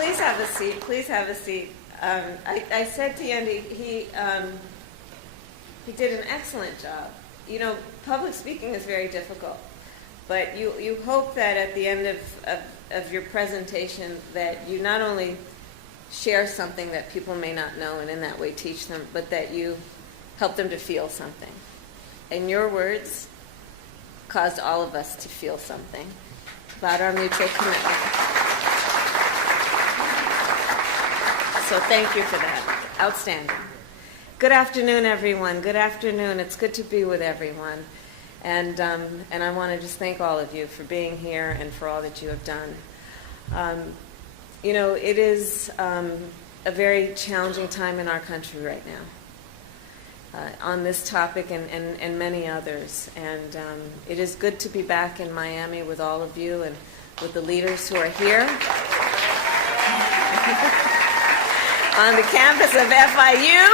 Please have a seat. Please have a seat. I said to Andy, he did an excellent job. You know, public speaking is very difficult, but you hope that at the end of your presentation that you not only share something that people may not know and in that way teach them, but that you help them to feel something. And your words caused all of us to feel something about our mutual commitment. So thank you for that. Outstanding. Good afternoon, everyone. Good afternoon. It's good to be with everyone. And I want to just thank all of you for being here and for all that you have done. You know, it is a very challenging time in our country right now on this topic and many others. And it is good to be back in Miami with all of you and with the leaders who are here on the campus of FIU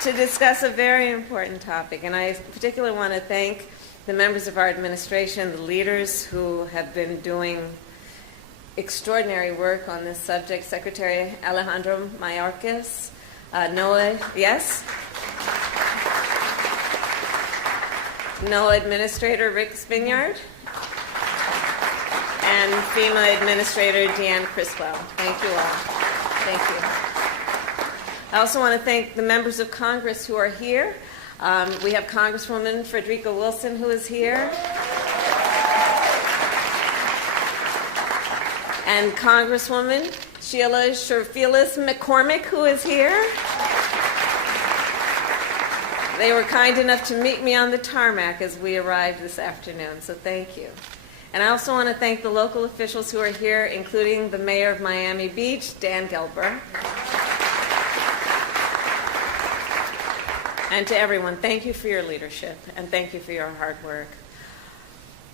to discuss a very important topic. And I particularly want to thank the members of our administration, the leaders who have been doing extraordinary work on this subject. Secretary Alejandro Mayorkas, NOAA, yes? NOAA Administrator Rick Spinyard, and FEMA Administrator Deanne Criswell. Thank you all. Thank you. I also want to thank the members of Congress who are here. We have Congresswoman Frederica Wilson, who is here, and Congresswoman Sheila Sherfilis McCormick, who is here. They were kind enough to meet me on the tarmac as we arrived this afternoon, so thank you. And I also want to thank the local officials who are here, including the Mayor of Miami Beach, Dan Gelber. And to everyone, thank you for your leadership and thank you for your hard work.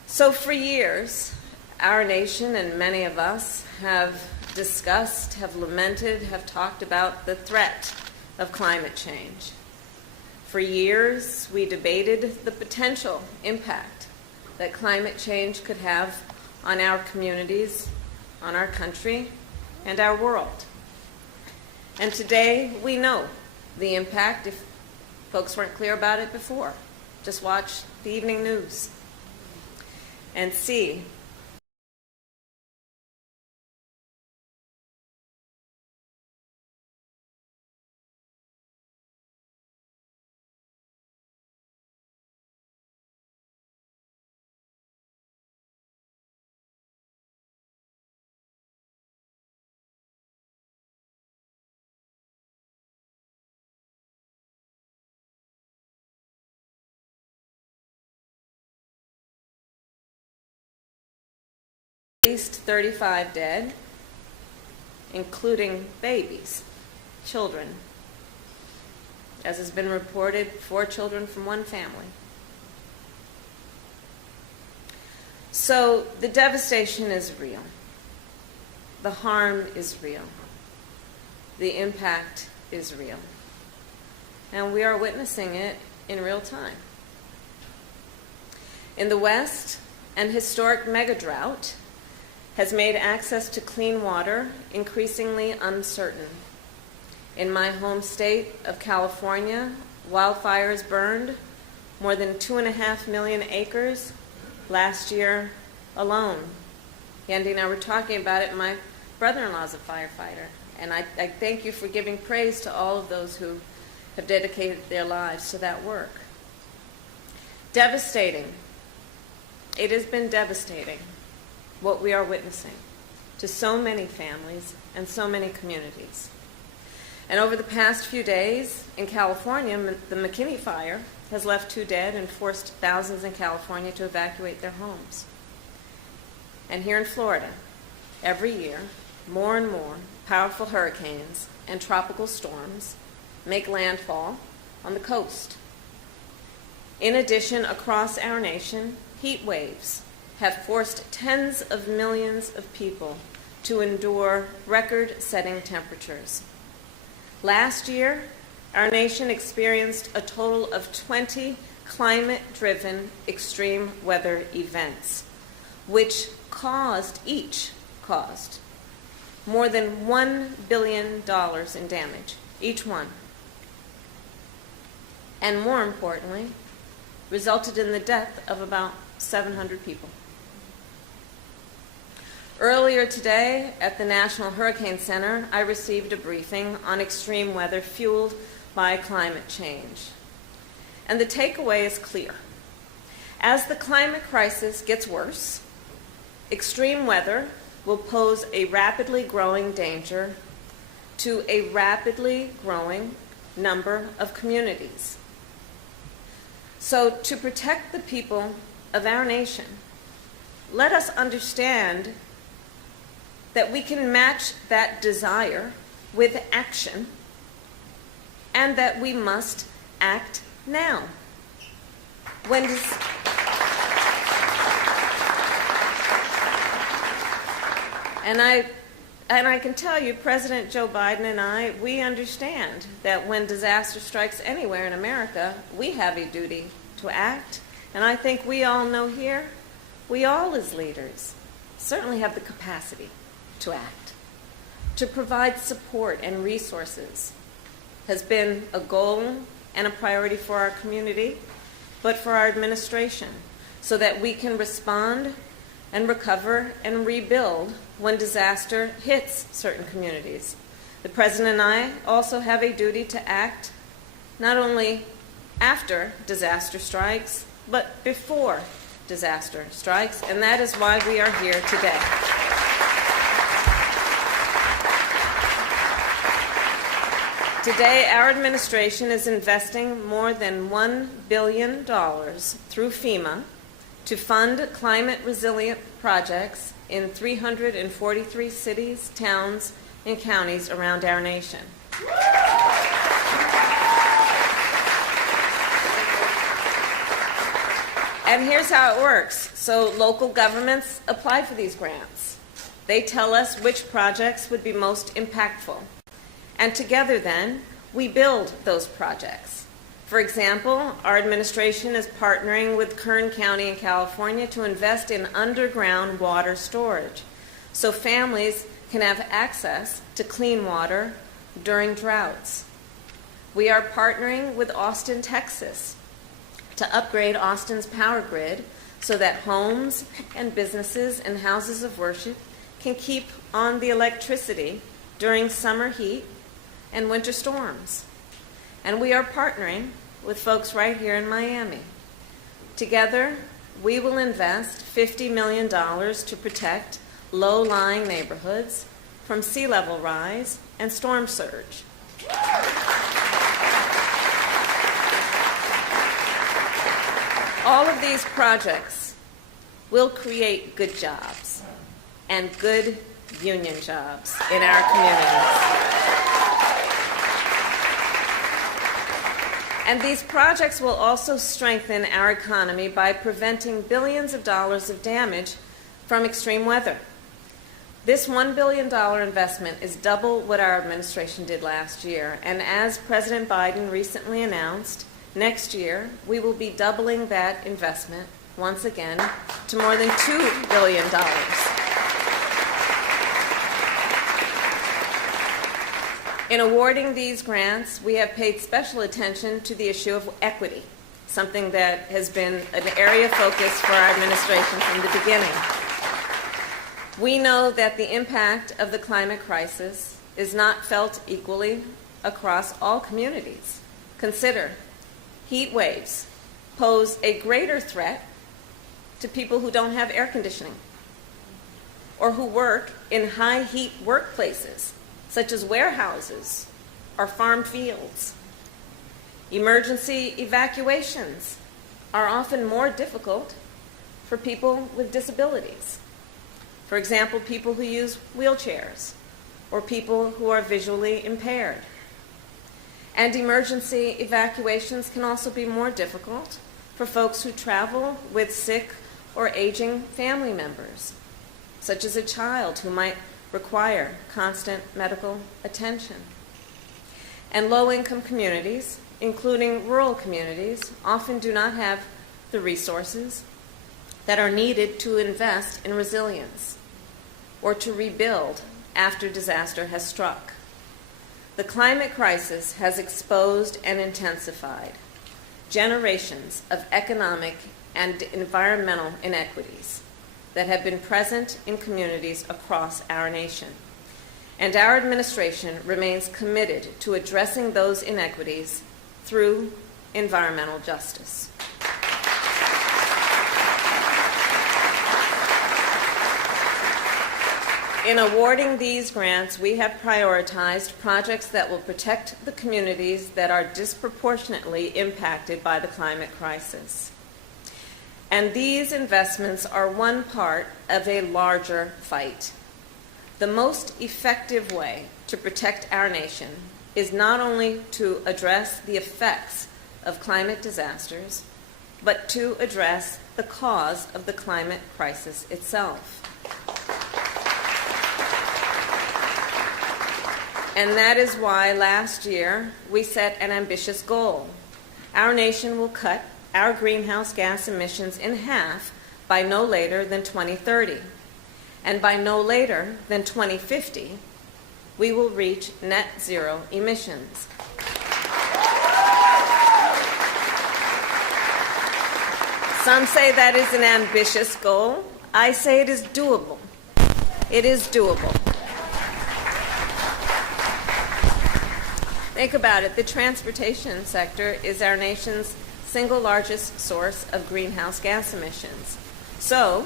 So for years, our nation and many of us have discussed, have lamented, have talked about the threat of climate change. For years, we debated the potential impact that climate change could have on our communities, on our country, and our world. And today, we know the impact. If folks weren't clear about it before, just watch the evening news and see at least 35 dead, including babies, children. As has been reported, 4 children from one family. So the devastation is real. The harm is real. The impact is real. And we are witnessing it in real time. In the West, an historic mega drought has made access to clean water increasingly uncertain. In my home state of California, wildfires burned more than 2.5 million acres last year alone. Andy and I were talking about it. My brother-in-law's a firefighter, and I thank you for giving praise to all of those who have dedicated their lives to that work. Devastating. It has been devastating what we are witnessing to so many families and so many communities. And over the past few days in California, the McKinney fire has left 2 dead and forced thousands in California to evacuate their homes. And here in Florida, every year, more and more powerful hurricanes and tropical storms make landfall on the coast. In addition, across our nation, heat waves have forced tens of millions of people to endure record-setting temperatures. Last year, our nation experienced a total of 20 climate-driven extreme weather events, which each caused more than $1 billion in damage, each one. And more importantly, resulted in the death of about 700 people. Earlier today at the National Hurricane Center, I received a briefing on extreme weather fueled by climate change. And the takeaway is clear. As the climate crisis gets worse, extreme weather will pose a rapidly growing danger to a rapidly growing number of communities. So to protect the people of our nation, let us understand that we can match that desire with action and that we must act now. And I can tell you, President Joe Biden and I, we understand that when disaster strikes anywhere in America, we have a duty to act. And I think we all know here, we all as leaders certainly have the capacity to act. To provide support and resources has been a goal and a priority for our community, but for our administration, so that we can respond and recover and rebuild when disaster hits certain communities. The President and I also have a duty to act not only after disaster strikes, but before disaster strikes, and that is why we are here today. Today, our administration is investing more than $1 billion through FEMA to fund climate-resilient projects in 343 cities, towns, and counties around our nation. And here's how it works. So local governments apply for these grants. They tell us which projects would be most impactful. And together then, we build those projects. For example, our administration is partnering with Kern County in California to invest in underground water storage so families can have access to clean water during droughts. We are partnering with Austin, Texas to upgrade Austin's power grid so that homes and businesses and houses of worship can keep on the electricity during summer heat and winter storms. And we are partnering with folks right here in Miami. Together, we will invest $50 million to protect low-lying neighborhoods from sea level rise and storm surge. All of these projects will create good jobs and good union jobs in our communities. And these projects will also strengthen our economy by preventing billions of dollars of damage from extreme weather. This $1 billion investment is double what our administration did last year. And as President Biden recently announced, next year we will be doubling that investment once again to more than $2 billion. In awarding these grants, we have paid special attention to the issue of equity, something that has been an area of focus for our administration from the beginning. We know that the impact of the climate crisis is not felt equally across all communities. Consider, heat waves pose a greater threat to people who don't have air conditioning or who work in high heat workplaces, such as warehouses or farm fields. Emergency evacuations are often more difficult for people with disabilities. For example, people who use wheelchairs or people who are visually impaired. And emergency evacuations can also be more difficult for folks who travel with sick or aging family members, such as a child who might require constant medical attention. And low-income communities, including rural communities, often do not have the resources that are needed to invest in resilience or to rebuild after disaster has struck. The climate crisis has exposed and intensified generations of economic and environmental inequities that have been present in communities across our nation. And our administration remains committed to addressing those inequities through environmental justice. In awarding these grants, we have prioritized projects that will protect the communities that are disproportionately impacted by the climate crisis. And these investments are one part of a larger fight. The most effective way to protect our nation is not only to address the effects of climate disasters, but to address the cause of the climate crisis itself. And that is why last year we set an ambitious goal. Our nation will cut our greenhouse gas emissions in half by no later than 2030. And by no later than 2050, we will reach net zero emissions. Some say that is an ambitious goal. I say it is doable. It is doable. Think about it. The transportation sector is our nation's single largest source of greenhouse gas emissions. So,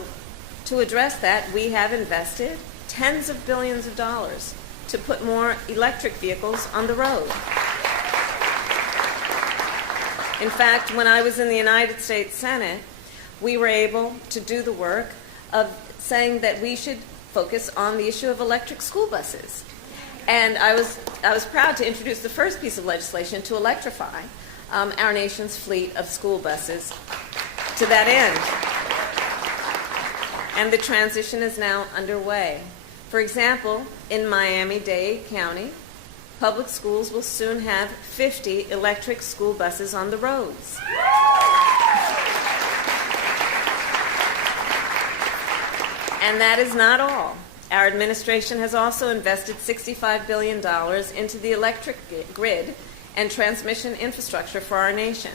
to address that, we have invested tens of billions of dollars to put more electric vehicles on the road. In fact, when I was in the United States Senate, we were able to do the work of saying that we should focus on the issue of electric school buses. And I was proud to introduce the first piece of legislation to electrify our nation's fleet of school buses to that end. And the transition is now underway. For example, in Miami-Dade County, public schools will soon have 50 electric school buses on the roads. And that is not all. Our administration has also invested $65 billion into the electric grid and transmission infrastructure for our nation.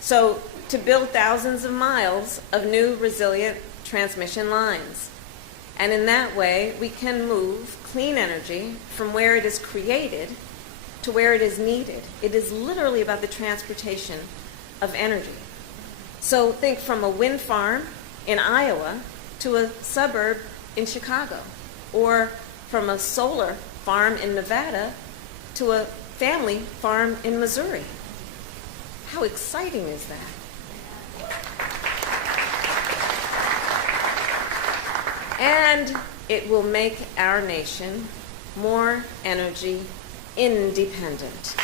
So, to build thousands of miles of new resilient transmission lines. And in that way, we can move clean energy from where it is created to where it is needed. It is literally about the transportation of energy. So think from a wind farm in Iowa to a suburb in Chicago, or from a solar farm in Nevada to a family farm in Missouri. How exciting is that? And it will make our nation more energy independent.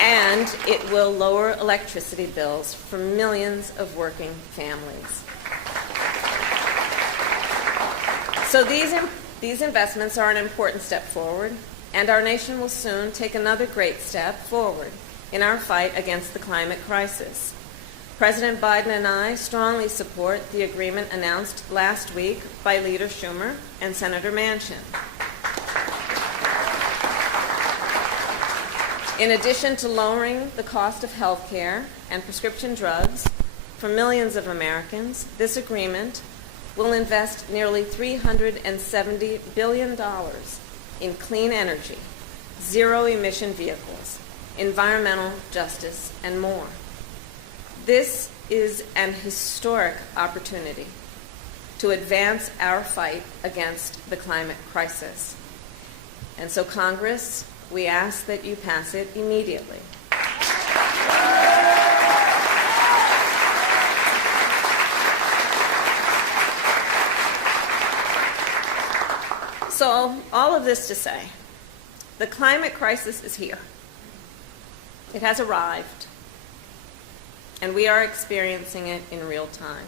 And it will lower electricity bills for millions of working families. So these investments are an important step forward, and our nation will soon take another great step forward in our fight against the climate crisis. President Biden and I strongly support the agreement announced last week by Leader Schumer and Senator Manchin. In addition to lowering the cost of health care and prescription drugs for millions of Americans, this agreement will invest nearly $370 billion in clean energy, zero-emission vehicles, environmental justice, and more. This is an historic opportunity to advance our fight against the climate crisis. And so, Congress, we ask that you pass it immediately. So, all of this to say, the climate crisis is here. It has arrived, and we are experiencing it in real time.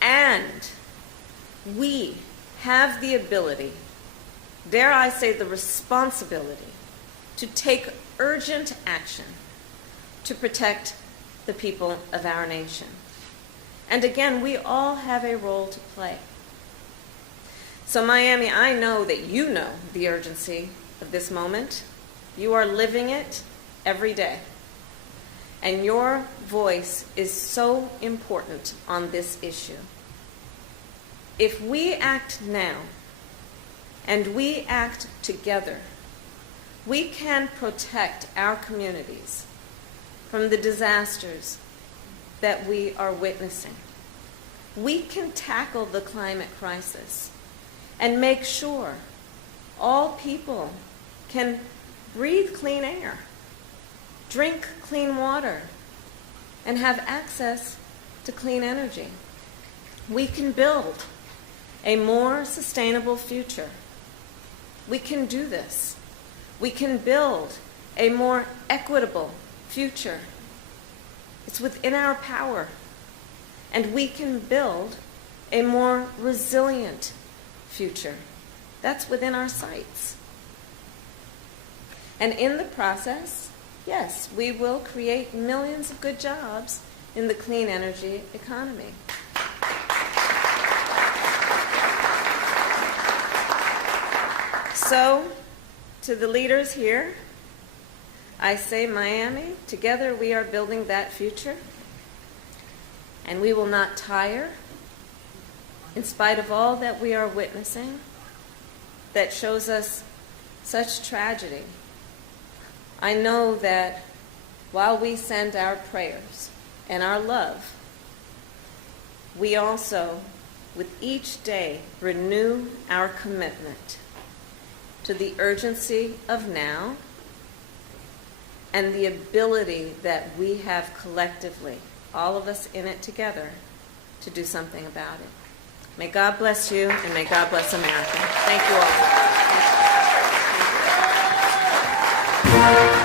And we have the ability, dare I say the responsibility, to take urgent action to protect the people of our nation. And again, we all have a role to play. So Miami, I know that you know the urgency of this moment. You are living it every day. And your voice is so important on this issue. If we act now, and we act together, we can protect our communities from the disasters that we are witnessing. We can tackle the climate crisis and make sure all people can breathe clean air, drink clean water, and have access to clean energy. We can build a more sustainable future. We can do this. We can build a more equitable future. It's within our power. And we can build a more resilient future. That's within our sights. And in the process, yes, we will create millions of good jobs in the clean energy economy. So, to the leaders here, I say, Miami, together we are building that future, and we will not tire in spite of all that we are witnessing that shows us such tragedy. I know that while we send our prayers and our love, we also, with each day, renew our commitment to the urgency of now and the ability that we have collectively, all of us in it together, to do something about it. May God bless you, and may God bless America. Thank you all.